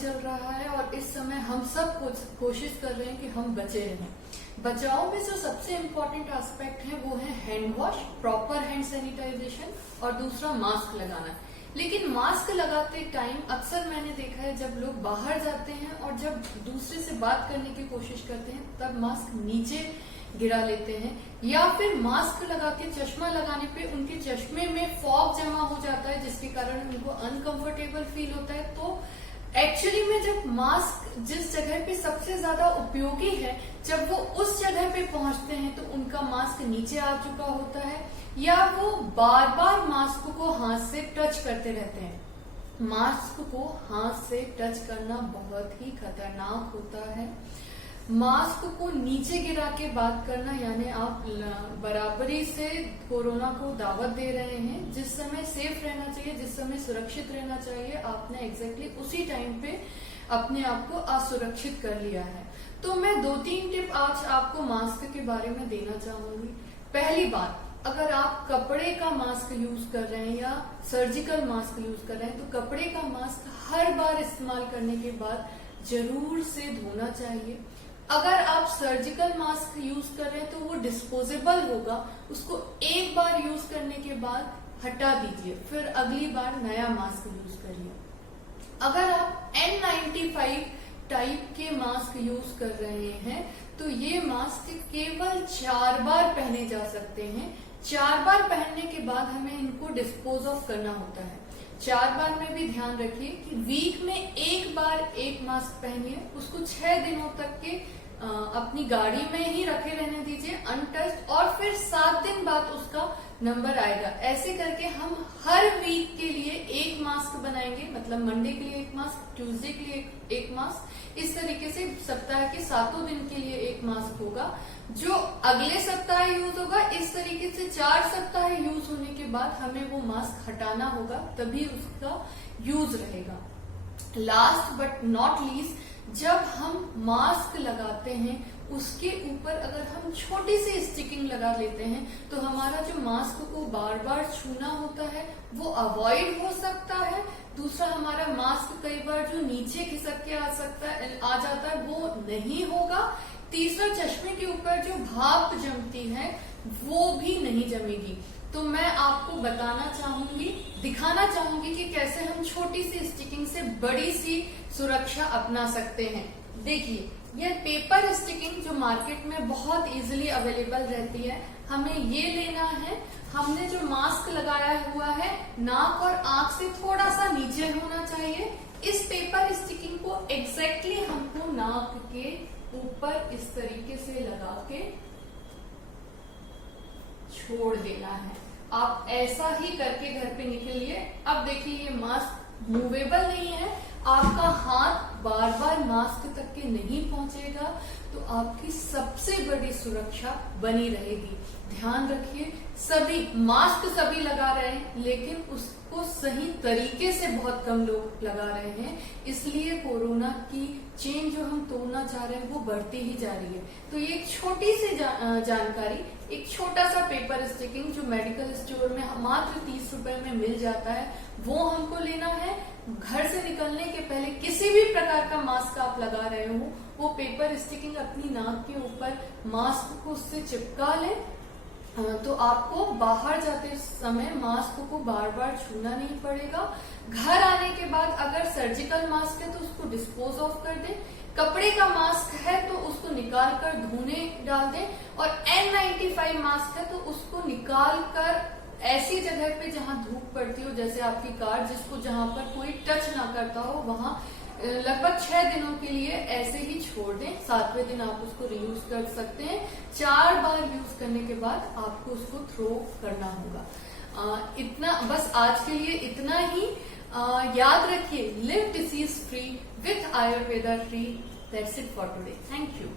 चल रहा है और इस समय हम सब कोशिश कर रहे हैं कि हम बचे रहें। बचाव में जो सबसे इम्पोर्टेंट एस्पेक्ट है वो है hand wash, proper hand sanitisation और दूसरा मास्क लगाना। लेकिन मास्क लगाते टाइम अक्सर मैंने देखा है जब लोग बाहर जाते हैं और जब दूसरे से बात करने की कोशिश करते हैं तब मास्क नीचे गिरा लेते हैं, या फिर मास्क लगा के चश्मा लगाने पे उनके चश्मे में फॉग जमा हो जाता है जिसके कारण उनको अनकंफर्टेबल फील होता है। तो एक्चुअली में जब मास्क जिस जगह पे सबसे ज्यादा उपयोगी है, जब वो उस जगह पे पहुंचते हैं तो उनका मास्क नीचे आ चुका होता है या वो बार बार मास्क को हाथ से टच करते रहते हैं। मास्क को हाथ से टच करना बहुत ही खतरनाक होता है। मास्क को नीचे गिरा के बात करना यानी आप बराबरी से कोरोना को दावत दे रहे हैं। जिस समय सेफ रहना चाहिए, जिस समय सुरक्षित रहना चाहिए, आपने एग्जैक्टली उसी टाइम पे अपने आप को असुरक्षित कर लिया है। तो मैं 2-3 टिप आज आपको मास्क के बारे में देना चाहूंगी। पहली बात, अगर आप कपड़े का मास्क यूज कर रहे हैं या सर्जिकल मास्क यूज कर रहे हैं तो कपड़े का मास्क हर बार इस्तेमाल करने के बाद जरूर से धोना चाहिए। अगर आप सर्जिकल मास्क यूज कर रहे हैं तो वो डिस्पोजेबल होगा, उसको एक बार यूज करने के बाद हटा दीजिए, फिर अगली बार नया मास्क यूज करिए। अगर आप N95 टाइप के मास्क यूज कर रहे हैं तो ये मास्क केवल 4 बार पहने जा सकते हैं। 4 बार पहनने के बाद हमें इनको डिस्पोज ऑफ करना होता है। 4 बार में भी ध्यान रखिए कि वीक में एक बार एक मास्क पहनिए, उसको 6 दिनों तक के अपनी गाड़ी में ही रखे रहने दीजिए अनटच्ड, और फिर 7 दिन बाद उसका नंबर आएगा। ऐसे करके हम हर वीक के लिए एक मास्क बनाएंगे, मतलब मंडे के लिए एक मास्क, ट्यूसडे के लिए एक मास्क, इस तरीके से सप्ताह के 7 दिन के लिए एक मास्क होगा जो अगले सप्ताह यूज होगा। इस तरीके से 4 सप्ताह यूज होने के बाद हमें वो मास्क हटाना होगा, तभी उसका यूज रहेगा। लास्ट बट नॉट लीस्ट, जब हम मास्क लगाते हैं उसके ऊपर अगर हम छोटी सी स्टिकिंग लगा लेते हैं तो हमारा जो मास्क को बार बार छूना होता है वो अवॉइड हो सकता है। दूसरा, हमारा मास्क कई बार जो नीचे खिसक के आ जाता है वो नहीं होगा। तीसरा, चश्मे के ऊपर जो भाप जमती है वो भी नहीं जमेगी। तो मैं आपको बताना चाहूंगी, दिखाना चाहूंगी कि कैसे हम छोटी सी स्टिकिंग से बड़ी सी सुरक्षा अपना सकते हैं। देखिए, यह पेपर स्टिकिंग जो मार्केट में बहुत इजीली अवेलेबल रहती है, हमें ये लेना है। हमने जो मास्क लगाया हुआ है नाक और आंख से थोड़ा सा नीचे होना चाहिए। इस पेपर स्टिकिंग को एग्जैक्टली हमको नाक के ऊपर इस तरीके से लगा के छोड़ देना है। आप ऐसा ही करके घर पे निकलिए। अब देखिए, ये मास्क मूवेबल नहीं है, आपका हाथ बार बार मास्क तक के नहीं पहुंचेगा, तो आपकी सबसे बड़ी सुरक्षा बनी रहेगी। ध्यान रखिए, सभी मास्क सभी लगा रहे हैं लेकिन उसको सही तरीके से बहुत कम लोग लगा रहे हैं, इसलिए कोरोना की चेन जो हम तोड़ना चाह रहे हैं वो बढ़ती ही जा रही है। तो ये एक छोटी सी जानकारी, एक छोटा सा पेपर स्टिकिंग जो मेडिकल स्टोर में मात्र 30 रुपए में मिल जाता है, वो हमको लेना है। घर से निकलने के पहले किसी भी प्रकार का मास्क आप लगा रहे हो, वो पेपर स्टिकिंग अपनी नाक के ऊपर मास्क को उससे चिपका लें, तो आपको बाहर जाते समय मास्क को बार बार छूना नहीं पड़ेगा। घर आने के बाद अगर सर्जिकल मास्क है तो उसको डिस्पोज ऑफ कर दें, कपड़े का मास्क है तो उसको निकाल कर धोने डाल दें, और N95 मास्क है तो उसको निकाल कर ऐसी जगह पे जहां धूप पड़ती हो, जैसे आपकी कार, जिसको जहां पर कोई टच ना करता हो, वहां लगभग 6 दिनों के लिए ऐसे ही छोड़ दें। 7वें दिन आप उसको रीयूज कर सकते हैं। 4 बार यूज करने के बाद आपको उसको थ्रो करना होगा। इतना बस आज के लिए इतना ही। याद रखिए, live disease free with Ayurveda tree. That's it for today. Thank you.